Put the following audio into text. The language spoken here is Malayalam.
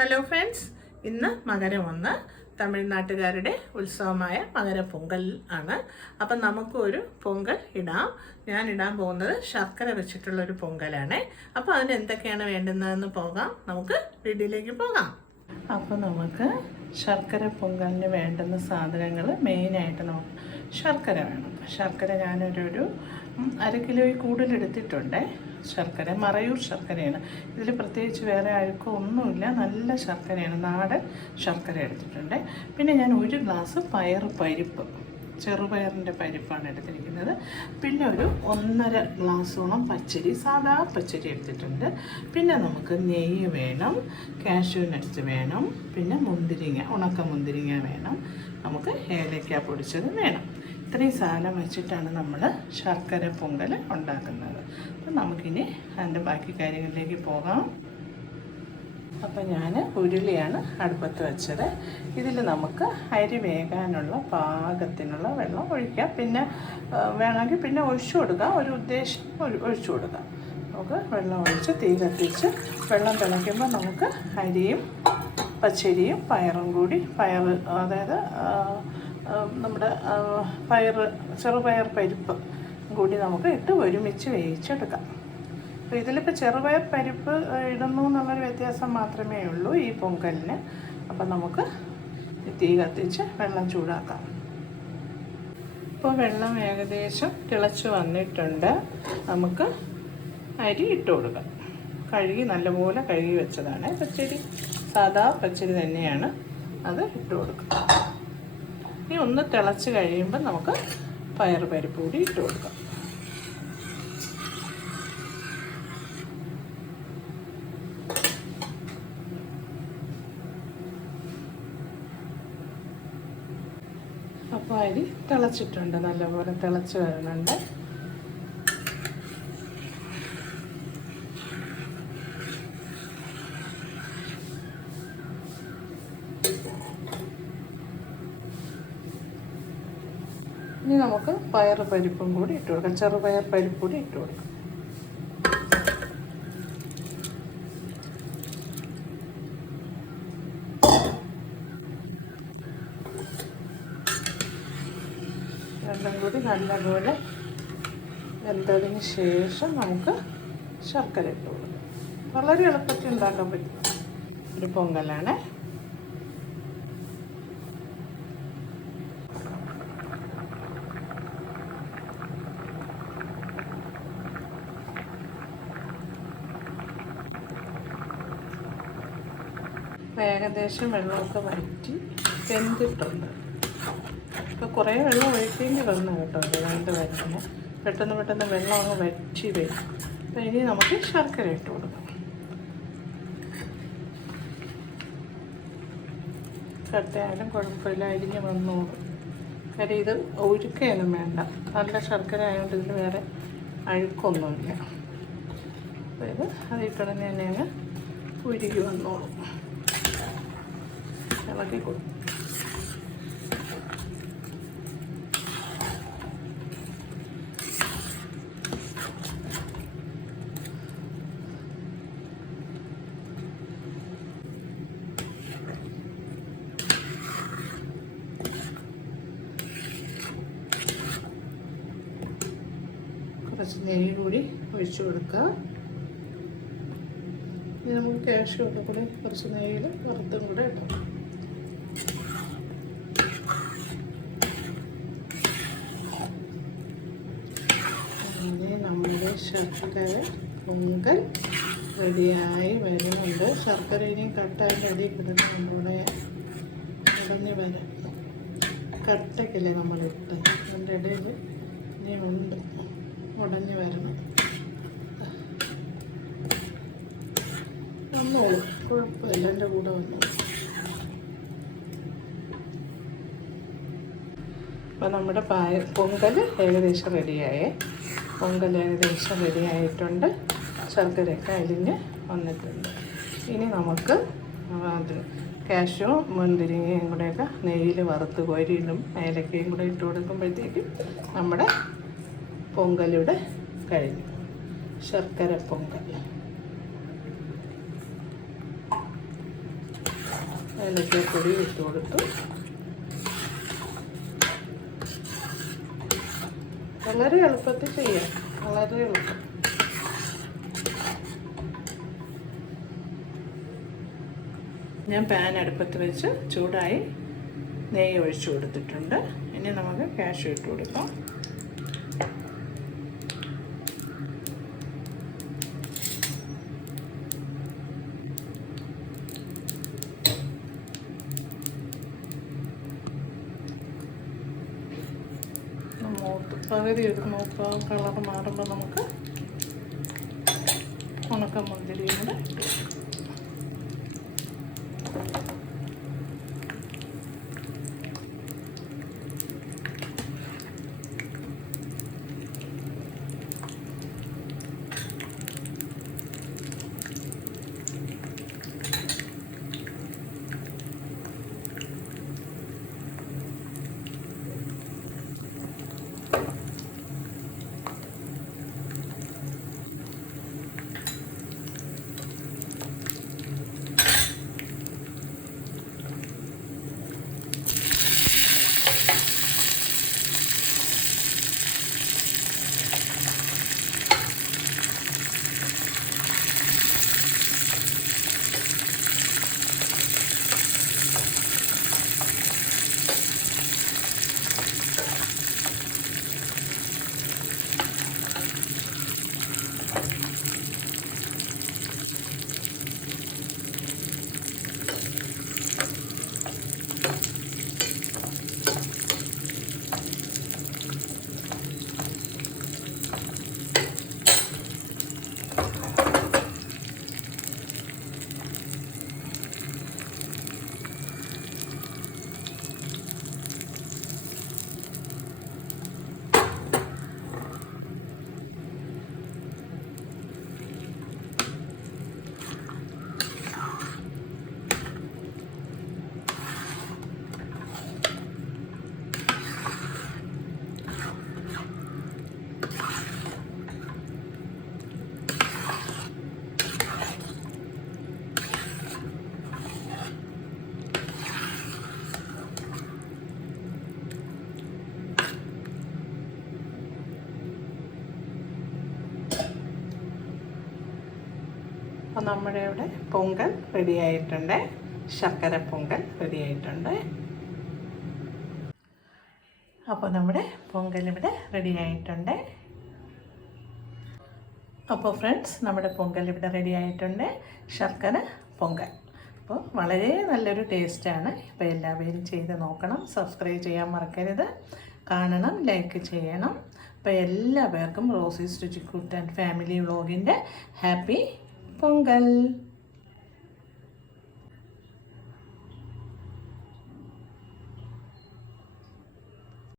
ഹലോ ഫ്രണ്ട്സ്, ഇന്ന് മകരം 1 തമിഴ്നാട്ടുകാരുടെ ഉത്സവമായ മകരപ്പൊങ്കൽ ആണ്. അപ്പം നമുക്ക് ഒരു പൊങ്കൽ ഇടാം. ഞാൻ ഇടാൻ പോകുന്നത് ശർക്കര വെച്ചിട്ടുള്ളൊരു പൊങ്കലാണ്. അപ്പോൾ അതിന് എന്തൊക്കെയാണ് വേണ്ടുന്നതെന്ന് നമുക്ക് വീഡിയോയിലേക്ക് പോകാം. അപ്പോൾ നമുക്ക് ശർക്കര പൊങ്കലിന് വേണ്ടുന്ന സാധനങ്ങൾ മെയിനായിട്ട് നമുക്ക് ശർക്കര വേണം. ശർക്കര ഞാനൊരു 1/2 കിലോയിൽ കൂടുതൽ എടുത്തിട്ടുണ്ട്. ശർക്കര മറയൂർ ശർക്കരയാണ്. ഇതിൽ പ്രത്യേകിച്ച് വേറെ അഴുക്കോ ഒന്നുമില്ല, നല്ല ശർക്കരയാണ്, നാടൻ ശർക്കര എടുത്തിട്ടുണ്ട്. പിന്നെ ഞാൻ 1 ഗ്ലാസ് പരിപ്പ്, ചെറുപയറിൻ്റെ പരിപ്പാണ് എടുത്തിരിക്കുന്നത്. പിന്നെ ഒരു 1.5 ഗ്ലാസോളം പച്ചരി, സാദാ പച്ചരി എടുത്തിട്ടുണ്ട്. പിന്നെ നമുക്ക് നെയ്യ് വേണം, കാഷ്യൂ നട്ട്സ് വേണം, പിന്നെ മുന്തിരിങ്ങ, ഉണക്ക മുന്തിരിങ്ങ വേണം, നമുക്ക് ഏലക്ക പൊടിച്ചത് വേണം. ഇത്രയും സാധനം വെച്ചിട്ടാണ് നമ്മൾ ശർക്കര പൊങ്കൽ ഉണ്ടാക്കുന്നത്. അപ്പം നമുക്കിനി അതിൻ്റെ ബാക്കി കാര്യങ്ങളിലേക്ക് പോകാം. അപ്പം ഞാൻ ഉരുളിയാണ് അടുപ്പത്ത് വെച്ചത്. ഇതിൽ നമുക്ക് അരി വേകാനുള്ള പാകത്തിനുള്ള വെള്ളം ഒഴിക്കാം. പിന്നെ വേണമെങ്കിൽ പിന്നെ ഒഴിച്ചു കൊടുക്കാം, ഒരു ഉദ്ദേശം ഒഴിച്ചു കൊടുക്കാം. നമുക്ക് വെള്ളം ഒഴിച്ച് തീ കത്തിച്ച് വെള്ളം തിളയ്ക്കുമ്പോൾ നമുക്ക് അരിയും പച്ചരിയും പയറും കൂടി, അതായത് നമ്മുടെ ചെറുപയർ പരിപ്പ് കൂടി നമുക്ക് ഇട്ട് ഒരുമിച്ച് വേവിച്ചെടുക്കാം. അപ്പോൾ ഇതിലിപ്പോൾ ചെറുപയർ പരിപ്പ് ഇടുന്നു എന്നുള്ളൊരു വ്യത്യാസം മാത്രമേ ഉള്ളൂ ഈ പൊങ്കലിന്. അപ്പം നമുക്ക് തീ കത്തിച്ച് വെള്ളം ചൂടാക്കാം. ഇപ്പോൾ വെള്ളം ഏകദേശം തിളച്ച് വന്നിട്ടുണ്ട്. നമുക്ക് അരി ഇട്ട് കൊടുക്കാം. നല്ലപോലെ കഴുകി വെച്ചതാണ് പച്ചരി, സാദാ പച്ചരി തന്നെയാണ്, അത് ഇട്ട് കൊടുക്കാം. ഇനി ഒന്ന് തിളച്ച് കഴിയുമ്പോൾ നമുക്ക് പരിപ്പ് കൂടി ഇട്ട് കൊടുക്കാം. അപ്പോൾ അരി തിളച്ചിട്ടുണ്ട്, നല്ലപോലെ തിളച്ച് വരുന്നുണ്ട്. ഇനി നമുക്ക് പരിപ്പും കൂടി ഇട്ട് കൊടുക്കാം, ചെറുപയർ പരിപ്പ് കൂടി ഇട്ട് കൊടുക്കാം. രണ്ടും കൂടി നല്ലപോലെ വെന്തതിന് ശേഷം നമുക്ക് ശർക്കര ഇട്ട് കൊടുക്കാം. വളരെ എളുപ്പത്തിൽ ഉണ്ടാക്കാൻ പറ്റും ഒരു പൊങ്കലാണ്. ഏകദേശം വെള്ളമൊക്കെ വറ്റി വെന്തിട്ടുണ്ട്. ഇപ്പോൾ കുറേ വെള്ളം ഒഴിക്കേണ്ടി വന്നു കേട്ടോ, ഇത് വരുന്നത് പെട്ടെന്ന് വെള്ളം അങ്ങ് വറ്റി വരും. അപ്പോൾ ഇനി നമുക്ക് ശർക്കര ഇട്ട് കൊടുക്കാം. കട്ടയായാലും കുഴപ്പമില്ല, അരിഞ്ഞ് വന്നോളും. കാര്യം ഇത് ഉരുക്കൊന്നും വേണ്ട, നല്ല ശർക്കര ആയതുകൊണ്ട് ഇതിന് വേറെ അഴുക്കൊന്നുമില്ല. അപ്പോൾ ഇത് അതിട്ടുടനെ തന്നെ അങ്ങ് ഉരുകി വന്നോളും. ഇളക്കി കൊടുക്കും. കുറച്ച് നെയ്യ് കൂടി ഒഴിച്ചു കൊടുക്കുക. ഇനി നമുക്ക് കാഷ്യൂ കൂടി കുറച്ച് നെയ്യിൽ വറുത്തും കൂടെ ഇടാം. നമ്മുടെ ശർക്കര പൊങ്കൽ റെഡിയായി വരുന്നുണ്ട്. ശർക്കര ഇനി കട്ടായിട്ട് അടിയിൽ കിടന്ന് നമ്മുടെ ഉടഞ്ഞ് വരാം. കട്ടയ്ക്കല്ലേ നമ്മളിട്ട്, അതിൻ്റെ ഇടയിൽ ഇനി ഉണ്ട് ഉടഞ്ഞ് വരണം. വന്നോളൂ, കുഴപ്പമില്ല, എൻ്റെ കൂടെ വന്നോളൂ. അപ്പോൾ നമ്മുടെ പൊങ്കൽ ഏകദേശം റെഡിയായേ. പൊങ്കൽ ഏകദേശം റെഡിയായിട്ടുണ്ട്. ശർക്കരയൊക്കെ അലിഞ്ഞ് വന്നിട്ടുണ്ട്. ഇനി നമുക്ക് അത് കാഷ്യൂ മുന്തിരിങ്ങയും കൂടെയൊക്കെ നെയ്യിൽ വറുത്ത് കോരിയിലും ഏലക്കയും കൂടെ ഇട്ട് കൊടുക്കുമ്പോഴത്തേക്കും നമ്മുടെ പൊങ്കലിവിടെ കഴിഞ്ഞു. ശർക്കര പൊങ്കൽ. ഏലക്കപ്പൊടി ഇട്ട് കൊടുത്തു. വളരെ എളുപ്പത്തിൽ ചെയ്യാം, വളരെ എളുപ്പം. ഞാൻ പാൻ അടുപ്പത്ത് വെച്ച് ചൂടായി നെയ്യ് ഒഴിച്ചു കൊടുത്തിട്ടുണ്ട്. ഇനി നമുക്ക് കാഷ്യൂ ഇട്ട് കൊടുക്കാം. പകുതി ഒരു മൂത്ത് കളർ മാറുമ്പോൾ നമുക്ക് ഉണക്കമുന്തിരിയും കൂടെ ഇട്ട് കൊടുക്കാം. അപ്പോൾ നമ്മുടെ ഇവിടെ പൊങ്കൽ റെഡി ആയിട്ടുണ്ട്. ശർക്കര പൊങ്കൽ റെഡി ആയിട്ടുണ്ട്. അപ്പോൾ നമ്മുടെ പൊങ്കൽ ഇവിടെ റെഡി ആയിട്ടുണ്ട്. അപ്പോൾ ഫ്രണ്ട്സ്, നമ്മുടെ പൊങ്കൽ ഇവിടെ റെഡി ആയിട്ടുണ്ട്. ശർക്കര പൊങ്കൽ. അപ്പോൾ വളരെ നല്ലൊരു ടേസ്റ്റാണ്. അപ്പോൾ എല്ലാവരും ചെയ്ത് നോക്കണം. സബ്സ്ക്രൈബ് ചെയ്യാൻ മറക്കരുത്. കാണണം, ലൈക്ക് ചെയ്യണം. അപ്പോൾ എല്ലാവർക്കും റോസീസ് രുചിക്കൂട്ട് ആൻഡ് ഫാമിലി വ്ളോഗിൻ്റെ ഹാപ്പി പൊങ്കൽ.